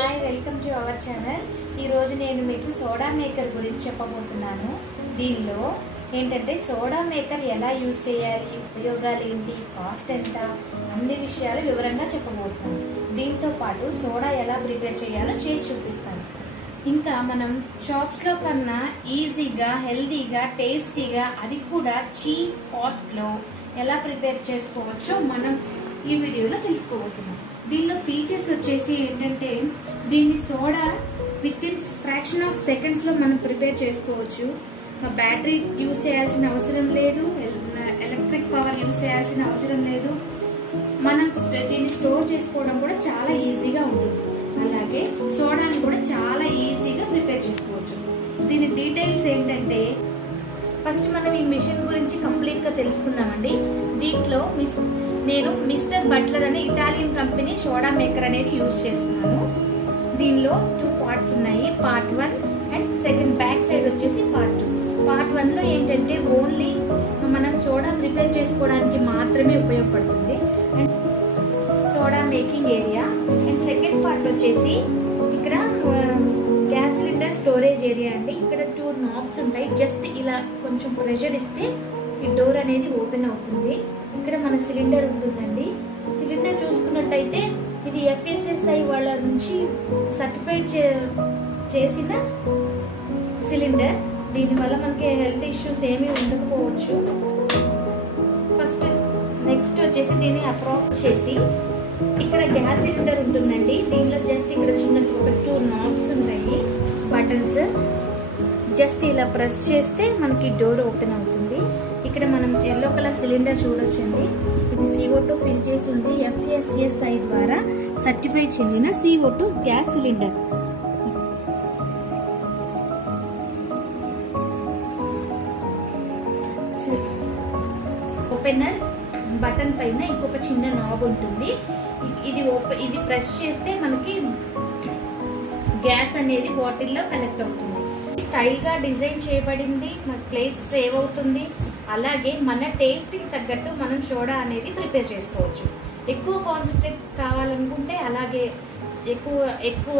Hi, welcome to our channel. ఈరోజు నేను మీకు సోడా మేకర్ గురించి చెప్పబోతున్నాను. దీనిలో ఏంటంటే సోడా మేకర్ ఎలా యూజ్ చేయాలి, ఉపయోగాలు ఏంటి, కాస్ట్ ఎంత, అన్ని విషయాలు వివరంగా చెప్పబోతున్నాను. దీంతో పాటు సోడా ఎలా ప్రిపేర్ చేయాలో చేసి చూపిస్తాను. ఇంకా మనం షాప్స్లో కన్నా ఈజీగా, హెల్తీగా, టేస్టీగా, అది కూడా చీప్ కాస్ట్లో ఎలా ప్రిపేర్ చేసుకోవచ్చో మనం ఈ వీడియోలో తెలుసుకోబోతున్నాం. దీనిలో ఫీచర్స్ వచ్చేసి ఏంటంటే దీన్ని soda with in fraction of సెకండ్స్లో మనం ప్రిపేర్ చేసుకోవచ్చు. బ్యాటరీ యూజ్ చేయాల్సిన అవసరం లేదు, ఎలక్ట్రిక్ పవర్ యూజ్ చేయాల్సిన అవసరం లేదు. మనం దీన్ని స్టోర్ చేసుకోవడం కూడా చాలా ఈజీగా ఉంటుంది. అలాగే సోడాని కూడా చాలా ఈజీగా ప్రిపేర్ చేసుకోవచ్చు. దీని డీటెయిల్స్ ఏంటంటే ఫస్ట్ మనం ఈ మిషన్ గురించి కంప్లీట్గా తెలుసుకుందామండి. దీంట్లో నేను మిస్టర్ బట్లర్ అనే ఇటాలియన్ కంపెనీ సోడా మేకర్ అనేది యూజ్ చేస్తున్నాను. దీనిలో 2 పార్ట్స్ ఉన్నాయి, part 1 and second. Back side వచ్చేసి పార్ట్ 2. పార్ట్ 1లో ఏంటంటే ఓన్లీ మనం సోడా ప్రిపేర్ చేసుకోవడానికి మాత్రమే ఉపయోగపడుతుంది and soda making area. And second part వచ్చేసి ఇక్కడ గ్యాస్ సిలిండర్ స్టోరేజ్ ఏరియా అండి. ఇక్కడ 2 నాబ్స్ ఉంటాయి. జస్ట్ ఇలా కొంచెం ప్రెషర్ ఇస్తే ఈ డోర్ అనేది ఓపెన్ అవుతుంది. ఇక్కడ మన సిలిండర్ ఉంటుందండి. సిలిండర్ చూసుకున్నట్టయితే ఇది FSSAI వాళ్ళ నుంచి సర్టిఫైడ్ చేసిన సిలిండర్. దీనివల్ల మనకి హెల్త్ ఇష్యూస్ ఏమీ ఉండకపోవచ్చు. నెక్స్ట్ వచ్చేసి దీన్ని అప్రాచ్ చేసి ఇక్కడ గ్యాస్ సిలిండర్ ఉంటుందండి. దీనిలో జస్ట్ ఇక్కడ చిన్న 2 నాబ్స్ ఉంటాయి, బటన్స్. జస్ట్ ఇలా ప్రెస్ చేస్తే మనకి డోర్ ఓపెన్ అవుతుంది. ఇక్కడ మనం ఎల్లో కలర్ సిలిండర్ చూడొచ్చండి. ఇది CO2 ఫిల్ చేసి ఉంది. FSSAI ద్వారా సర్టిఫై చెందిన CO2 gas cylinder. Opener button పైన ఇంకొక చిన్న నాబ్ ఉంటుంది. ఇది ప్రెస్ చేస్తే మనకి గ్యాస్ అనేది బాటిల్లో కలెక్ట్ అవుతుంది. స్టైల్ గా డిజైన్ చేయబడింది, మన ప్లేస్ సేవ్ అవుతుంది. అలాగే మన టేస్ట్ కి తగ్గట్టు మనం సోడా అనేది ప్రిపేర్ చేసుకోవచ్చు. ఎక్కువ కాన్సన్ట్రేట్ కావాలనుకుంటే అలాగే ఎక్కువ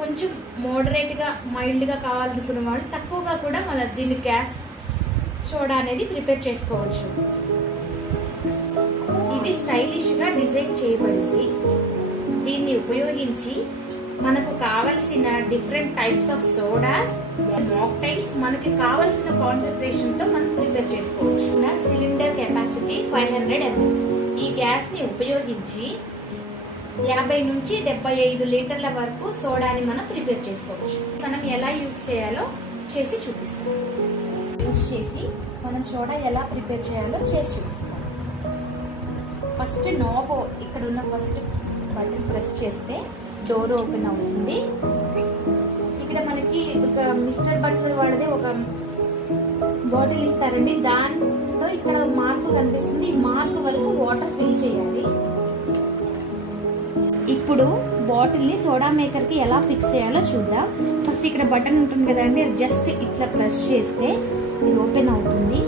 కొంచెం మోడరేట్ గా, మైల్డ్ గా కావాలనుకున్న వాళ్ళు తక్కువగా కూడా మన దీన్ని గ్యాస్ సోడా అనేది ప్రిపేర్ చేసుకోవచ్చు. ఇది స్టైలిష్ గా డిజైన్ చేయబడింది. దీన్ని ఉపయోగించి మనకు కావలసిన different types of sodas, mocktails మనకి కావలసిన కాన్సన్ట్రేషన్ తో మనం ప్రిపేర్ చేసుకోవచ్చు. నా సిలిండర్ కెపాసిటీ 500 ml. ఈ గ్యాస్ ని ఉపయోగించి 50 నుంచి 75 లీటర్ల వరకు సోడాని మనం ప్రిపేర్ చేసుకోవచ్చు. మనం ఎలా యూజ్ చేయాలో చేసి చూపిస్తాం. యూజ్ చేసి మనం సోడా ఎలా ప్రిపేర్ చేయాలో చేసి చూపిస్తాం. ఫస్ట్ నాబ్ ఇక్కడ ఉన్న ఫస్ట్ బటన్ ప్రెస్ చేస్తే డోర్ ఓపెన్ అవుతుంది. ఇక్కడ మనకి ఒక మిస్టర్ బట్లర్ వాళ్ళదే ఒక బాటిల్ ఇస్తారండి. దానిలో ఇక్కడ మార్క్ కనిపిస్తుంది. ఈ మార్క్ వరకు వాటర్ ఫిల్ చేయాలి. ఇప్పుడు బాటిల్ ని సోడా మేకర్ కి ఎలా ఫిక్స్ చేయాలో చూద్దాం. ఫస్ట్ ఇక్కడ బటన్ ఉంటుంది కదండి, జస్ట్ ఇట్లా ప్రెస్ చేస్తే ఇది ఓపెన్ అవుతుంది.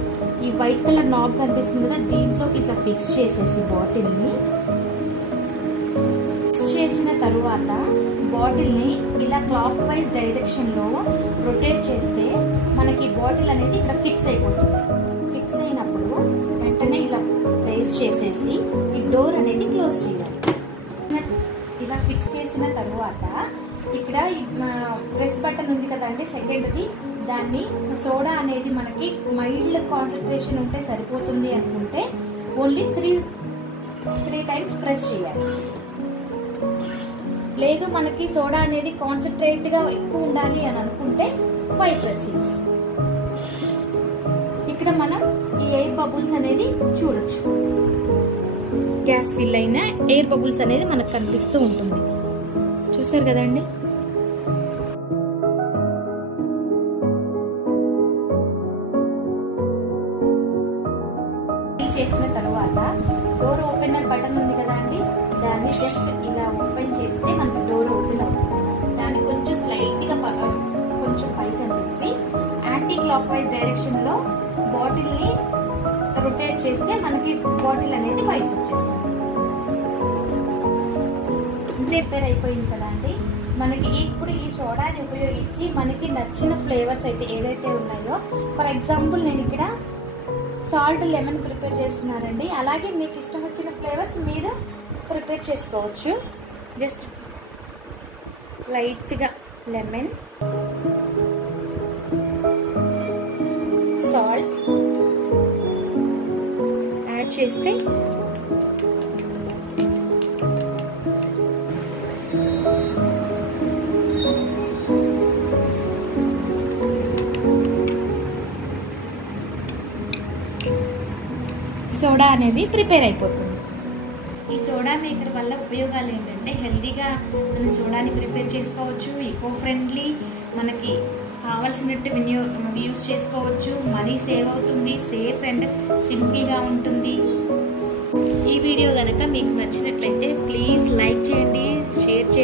ఈ వైట్ కలర్ నాబ్ కనిపిస్తుంది కదా, దీంట్లోకి ఇట్లా ఫిక్స్ చేసేసి బాటిల్ ని చేసిన తరువాత బాటిల్ ని ఇలా క్లాక్ వైజ్ డైరెక్షన్ లో రొటేట్ చేస్తే మనకి బాటిల్ అనేది ఇక్కడ ఫిక్స్ అయిపోతుంది. ఫిక్స్ అయినప్పుడు వెంటనే ఇలా ప్లేస్ చేసేసి ఈ డోర్ అనేది క్లోజ్ చేయాలి. ఇలా ఫిక్స్ చేసిన తరువాత ఇక్కడ ప్రెస్ బటన్ ఉంది కదండి, సెకండ్ది. దాన్ని సోడా అనేది మనకి మైల్డ్ కాన్సన్ట్రేషన్ ఉంటే సరిపోతుంది అనుకుంటే ఓన్లీ 3 టైమ్స్ ప్రెస్ చేయాలి. లేదు మనకి సోడా అనేది కాన్సన్ట్రేట్ గా ఎక్కువ ఉండాలి అని అనుకుంటే 5 ప్రెస్సింగ్స్. ఇక్కడ మనం ఈ ఎయిర్ బబుల్స్ అనేది చూడొచ్చు. గ్యాస్ ఫిల్ అయిన ఎయిర్ బబుల్స్ అనేది మనకు కనిపిస్తూ ఉంటుంది. చూస్తారు కదండి. చేసిన తర్వాత డోర్ ఓపెనర్ బటన్ ఉంది కదా అండి, దాన్ని జస్ట్ ఇలా ఓపెన్ చేస్తే మనకి డోర్ ఓపెన్ అవుతుంది. దాన్ని కొంచెం స్లైట్ గా కొంచెం పైకి అని చెప్పి యాంటీ క్లాక్ వైజ్ డైరెక్షన్ లో బాటిల్ ని రొటేట్ చేస్తే మనకి బాటిల్ అనేది బయటకు వచ్చేస్తుంది. ప్రిపేర్ అయిపోయింది కదా అండి. మనకి ఇప్పుడు ఈ సోడాని ఉపయోగించి మనకి నచ్చిన ఫ్లేవర్స్ అయితే ఏదైతే ఉన్నాయో, ఫర్ ఎగ్జాంపుల్ నేను ఇక్కడ సాల్ట్ లెమన్ ప్రిపేర్ చేస్తున్నానండి. అలాగే మీకు ఇష్టం వచ్చిన ఫ్లేవర్స్ మీరు ప్రిపేర్ చేసుకోవచ్చు. జస్ట్ లైట్గా లెమన్, సాల్ట్ యాడ్ చేస్తే సోడా అనేది ప్రిపేర్ అయిపోతుంది. ఈ సోడా మేకర్ వల్ల ఉపయోగాలు ఏంటంటే హెల్తీగా మనం సోడాని ప్రిపేర్ చేసుకోవచ్చు, ఈకో ఫ్రెండ్లీ, మనకి కావాల్సినట్టు యూస్ చేసుకోవచ్చు, మనీ సేవ్ అవుతుంది, సేఫ్ అండ్ సింపుల్గా ఉంటుంది. ఈ వీడియో కనుక మీకు నచ్చినట్లయితే ప్లీజ్ లైక్ చేయండి, షేర్ చేయండి.